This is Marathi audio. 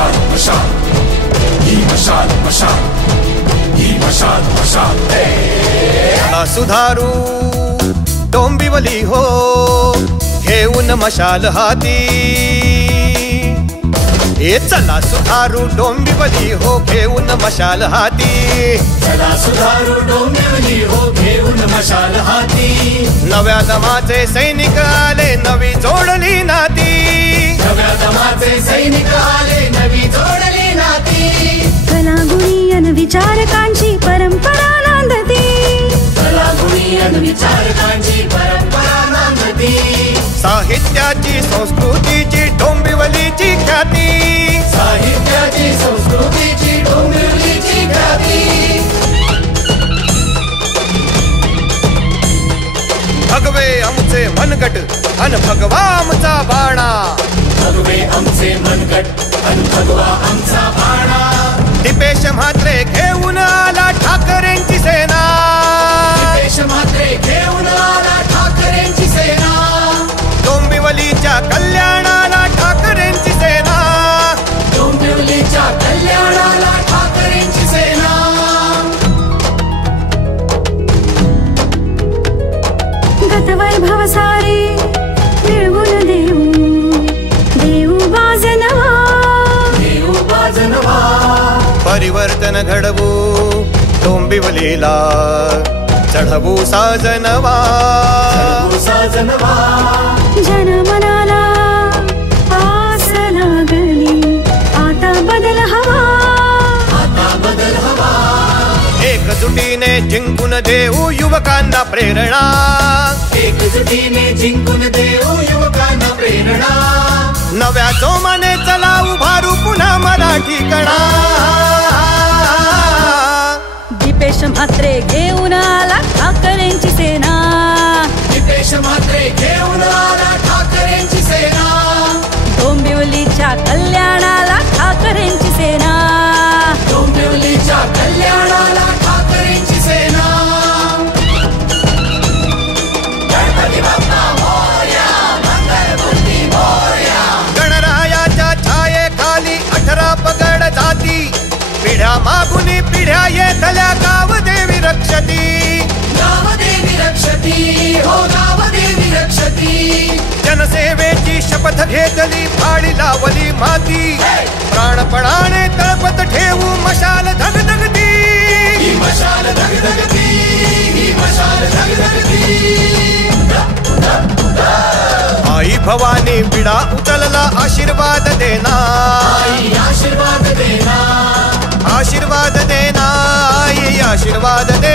मशाल मशाल ही मशाल मशाल ही मशाल मशाल चला सुधारू डोंबिवली हो घेऊन मशाल हाती चला सुधारू डोंबिवली हो घेऊन मशाल हाती चला सुधारू डोंबिवली हो घेऊन मशाल हाती नव्या दमाचे सैनिक आले नवी जोडली नाती नव्या दमाचे सैनिक आले नवी जोडली नाती कलागुणी अन विचारकांची परंपरा नांदती कलागुणी अन विचारकांची परंपरा नांदती साहित्याची संस्कृतीची डोंबिवलीची ख्याती साहित्याची संस्कृतीची डोंबिवलीची ख्याती भगवे आमचे मनगट अन भगवा आमचा बाणा भगवे आमचे मनगट अन भगवा आमचा बाणा दीपेश म्हात्रे घेऊन आला ठाकरेंची सेना दीपेश म्हात्रे घेऊन आला ठाकरेंची सेना डोंबिवलीच्या कल्याणाला ठाकरेंची सेना डोंबिवलीच्या कल्याणाला ठाकरेंची सेना गतवैभव सारे मिळवून देऊ बाजनवा देऊ बाजनवा परिवर्तन घडवू डोंबिवलीला चढवू साजनवा साजनवा जनमनाला आस लागली आता बदल हवा आता बदल हवा एकजुटीने जिंकून देऊ युवकांना प्रेरणा एकजुटीने जिंकून देऊ युवकांना प्रेरणा नव्या जोमाने चला उभारू पुन्हा मराठी कणा दीपेश म्हात्रे घेऊन आला ठाकरेंची सेना दीपेश म्हात्रे घेऊन आला ठाकरेंची सेना डोंबिवलीच्या कल्याणाला ठाकरेंची सेना डोंबिवलीच्या कल्याणाला ठाकरेंची सेना गणपती बाप्पा मोरया मंगलमूर्ती मोरया गणरायाच्या छायेखाली 18 पगड जाती पिढ्या मागुनी पिढ्या येतल्या गावदेवी रक्षती गावदेवी रक्षती हो गावदेवी रक्षती जनसेवेची शपथ घेतली फाळी लावली माती प्राणपणाने तळपत ठेवू मशाल धगधगती ही मशाल धगधगती ही मशाल धगधगती आई भवानी विडा उचलला आशीर्वाद देना आई आशीर्वाद देना आशीर्वाद देना आई आशीर्वाद दे